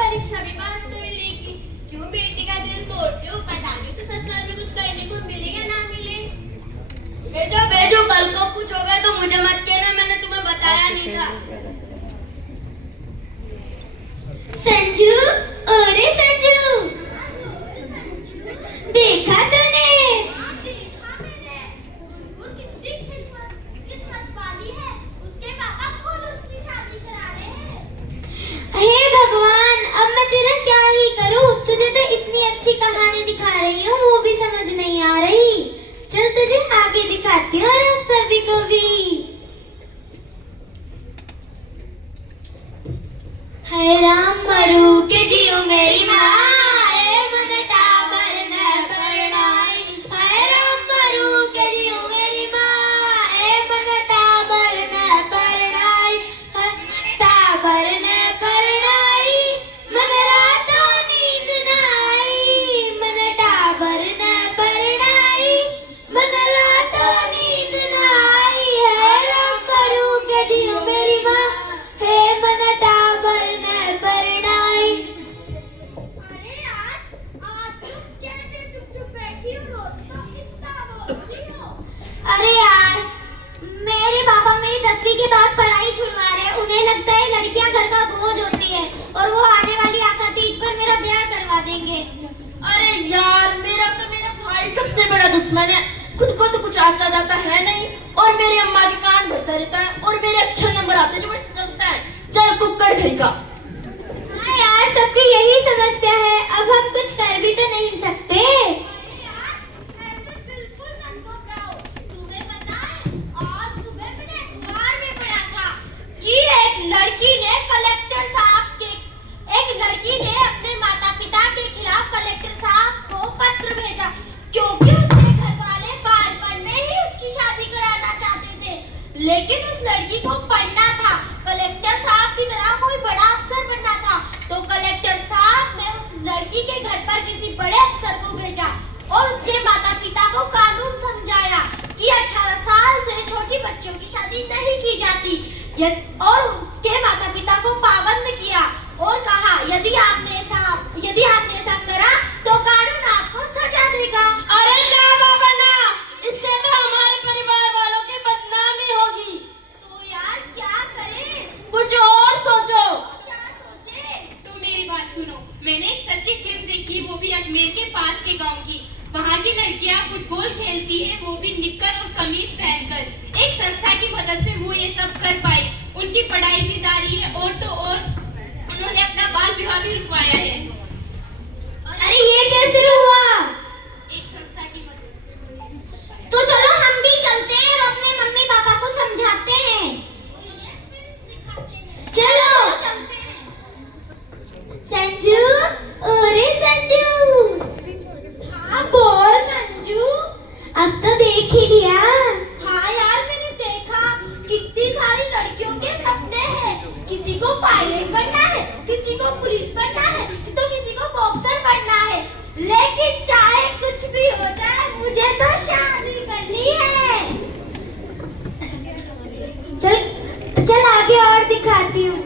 परीक्षा भी पास कर लेगी। क्यों बेटी का दिल तोड़ते हो? पता नहीं उसे ससुराल में कुछ करने को मिलेगा ना मिले। भेजो भेजो, कल को कुछ होगा तो मुझे मत कहना, मैंने तुम्हें बताया नहीं था। संजू, अरे संजू, देखा तूने? देखा मैंने। गुनगुन कितनी किस्मत वाली है, उसके पापा खुद उसकी शादी करा रहे हैं। हे भगवान, अब मैं तेरा क्या ही करूं? तुझे तो इतनी अच्छी कहानी दिखा रही हूँ, वो भी समझ नहीं आ रही। चल तुझे आगे दिखाती हूँ और आप सभी को भी। है राम मरु के जियो मेरी माँ, दुश्मन है। खुद को तो कुछ आता जाता है नहीं और मेरी अम्मा के कान भरता रहता है और मेरे अच्छे नंबर आते हैं जो मुझे चलता है। चल कुकर घर का। हाँ यार, सबकी यही समस्या है, अब हम कुछ कर भी तो नहीं सकते। बिल्कुल मत घबराओ। तुम्हें पता है, आज सुबह मैंने अखबार में पढ़ा था कि एक लड़की ने अपने माता पिता के खिलाफ कलेक्टर साहब को पत्र भेजा, क्योंकि लेकिन उस लड़की को पढ़ना था, कलेक्टर साहब की तरह कोई बड़ा अफसर बनना था। तो कलेक्टर साहब ने उस लड़की के घर पर किसी बड़े अफसर को भेजा और उसके माता पिता को कानून समझाया कि 18 साल से छोटी बच्चों की शादी नहीं की जाती, और उसके माता पिता को पाबंद किया और कहा यदि आपने ऐसा करा तो कानून आपको सजा देगा। अरे ना बाबा ना, इससे तो हमारे परिवार वालों की बदनामी होगी। तो यार क्या करें? कुछ और सोचो। क्या सोचे? तो मेरी बात सुनो, मैंने एक सच्ची फिल्म देखी, वो भी अजमेर के पास के गांव की। वहाँ की लड़कियाँ फुटबॉल खेलती है, वो भी निक्कर और कमीज पहनकर। एक संस्था की मदद से वो ये सब कर पाई। उनकी पढ़ाई भी जारी है और तो और उन्होंने अपना बाल विवाह भी रुकवाया है। अरे ये कैसे हुआ? एक संस्था की मदद से। तो चलो हम भी चलते हैं और अपने मम्मी पापा को समझाते हैं। चलो चलते हैं। संजू, अरे संजू। हाँ बोल मंजू। अब तो देख ही लिया। हाँ यार, मैंने देखा कितनी सारी लड़कियों के सपने हैं। किसी को पायलट बनना है, किसी को पुलिस बनना है, तो किसी को बॉक्सर बनना है। लेकिन चाहे कुछ भी हो जाए, मुझे तो शादी करनी है। चल आगे और दिखाती हूँ।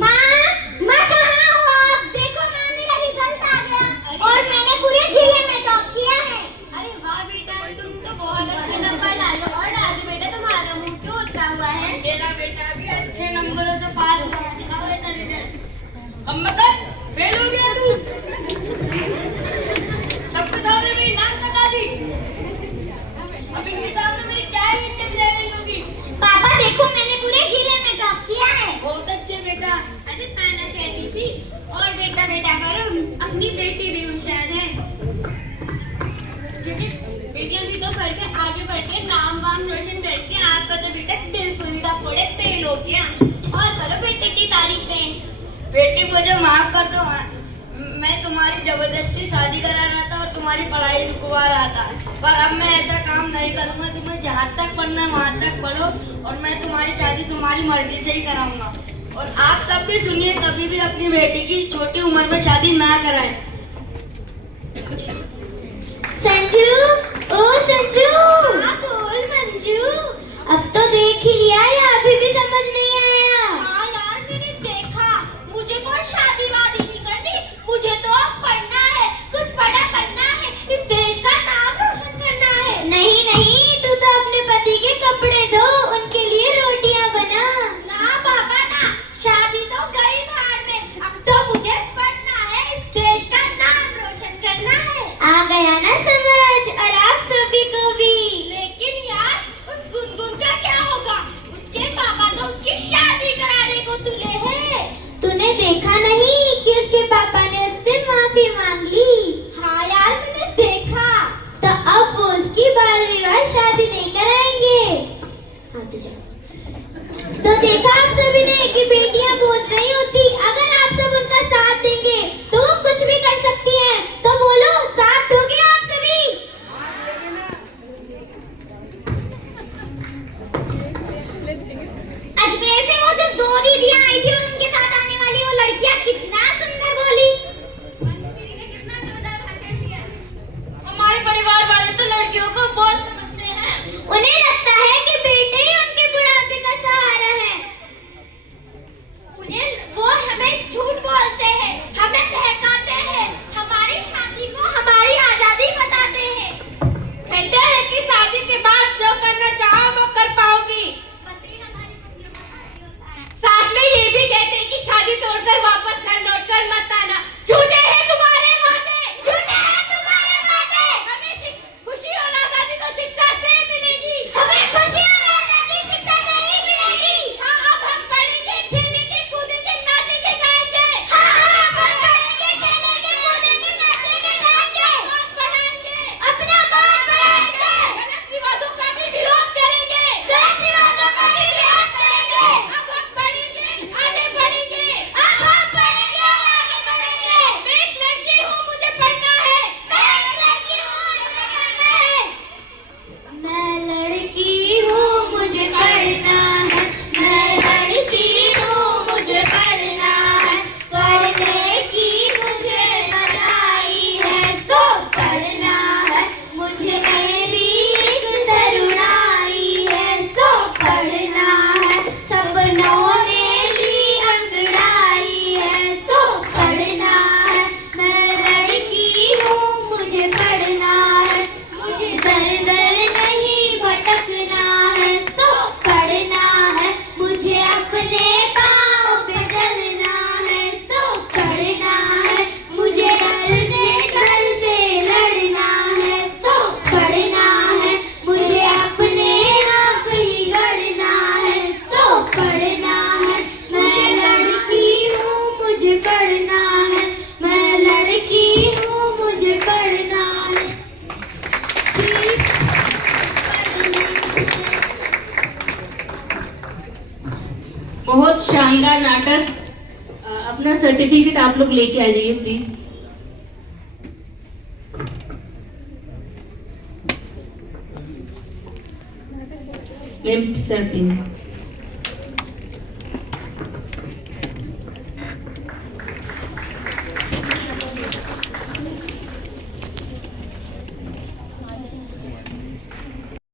माँ कहाँ हो आप? देखो माँ, मेरा रिजल्ट आ गया और मैंने पूरे जिले में टॉप किया है। अरे वाह बेटा, तुम तो बहुत अच्छे नंबर लाए हो। और आज बेटा तुम्हारा मुंह क्यों उतरा हुआ है? मेरा बेटा भी अच्छे नंबरों से पास हुआ। दिखाओ बेटा रिजल्ट। अब मतलब फेल हो गया तू। सबके सामने मेरी नाक कटा दी। बेटा वरुण, अपनी बेटी भी होशियार है, क्योंकि बेटियां भी तो पढ़ के आगे बढ़ के नाम वाम रोशन करती हैं। आपका तो बेटा बिल्कुल का फोड़े फेल हो गया। और करो बेटे की तारीफें। बेटी मुझे माफ कर दो, मैं तुम्हारी जबरदस्ती शादी करा रहा था और तुम्हारी पढ़ाई रुकवा रहा था, पर अब मैं ऐसा काम नहीं करूंगा। तुम्हें जहाँ तक पढ़ना है वहाँ तक पढ़ो और मैं तुम्हारी शादी तुम्हारी मर्जी से ही कराऊंगा। और आप सब भी सुनिए, कभी भी अपनी बेटी की छोटी उम्र में शादी ना कराएं। संजू, ओ संजू। हाँ बोल मंजू। अब तो देख ही लिया या अभी भी समझ नहीं आया? हाँ यार मैंने देखा, मुझे कोई शादी वादी नहीं करनी, मुझे तो अब पढ़ना है, कुछ बड़ा बनना है, इस देश का नाम रोशन करना है। नहीं नहीं, तू तो अपने पति के कपड़े धो, उनके लिए रोटियां बना। ना बाबा ना, शादी तो गई भाड़ में, अब तो मुझे पढ़ना है, इस देश का नाम रोशन करना है। आ गया ना समझ, और आप सभी को भी। लेकिन यार उस गुनगुन का क्या होगा? उसके पापा तो उसकी शादी कराने को तुले हैं। तूने देखा नहीं कि उसके पापा ने उससे माफी मांग ली? हाँ यार मैंने देखा। तो अब वो उसकी बाल विवाह शादी नहीं कराएंगे। हाँ तो जाओ। तो देखा आप सभी ने कि बेटियां बोझ नहीं होती, अगर आप सब उनका साथ देंगे तो वो कुछ भी कर सकती हैं। तो बोलो, साथ दोगे आप सभी? अजमेर से वो जो 2 दीदियां आई थी और उनके साथ आने वाली वो लड़कियां कितना सुंदर बोली। कितना जोरदार भाषण दिया। हमारे परिवार वाले तो लड़कियों को बहुत समझते हैं। उन्हें लगता है कि बेटे ही उनके बुढ़ापे का सहारा है। वो हमें झूठ बोलते हैं, हमें बहकाते हैं, हमारी शादी को हमारी आजादी बताते हैं। कहते हैं कि शादी के बाद जो करना चाहो वो कर पाओगी। साथ में ये भी कहते हैं कि शादी तोड़कर वापस घर लौटकर मत आना। झूठे हैं तुम्हारे वादे, झूठे हैं तुम्हारे वादे। हमें खुशी और आजादी तो शिक्षा से मिलेगी, हमें खुशी और आजादी शिक्षा से ही मिलेगी। हाँ अब हम पढ़ेंगे, खेलेंगे, कूदेंगे, नाचेंगे, गाएंगे। हाँ अब हम पढ़ेंगे, खेलेंगे, कूदेंगे, नाचेंगे, गाएंगे। बात बढ़ाएंगे, अपना बात बढ़ाएंगे। गलत रिवाजों का भी विरोध करेंगे, गलत रिवाजों का भी विरोध करेंगे। अब हम पढ़ेंगे, आगे बढ़ेंगे, अब हम पढ़ेंगे और आगे बढ़ेंगे। मैं एक लड़की हूँ, मुझे पढ़ना है, मैं एक लड़की हूँ, मुझे पढ़ना है। मैं लड़की हूँ, मुझे पढ़ना है, मैं लड़की हूँ, मुझे पढ़ना है। पढ़ने की मुझे बनाई है, सो पढ़ना है। मुझे मेरी एक तरुणाई है, सो पढ़ना है। सपनों ने ली अंगड़ाई है, सो पढ़ना है। मैं लड़की हूँ, मुझे पढ़ना है, मुझे दर दर नहीं भटकना है, सो पढ़ना है। मुझे अपने पाँव पे चलना है, सो पढ़ना है। मुझे डर से लड़ना है, सो पढ़ना है। मुझे अपने आप ही गढ़ना है, सो पढ़ना है। मैं लड़की हूँ, मुझे पढ़ना है, मैं लड़की हूँ, मुझे पढ़ना है। बहुत शानदार नाटक। अपना सर्टिफिकेट आप लोग लेके आ जाइए प्लीज। Ma'am sir please.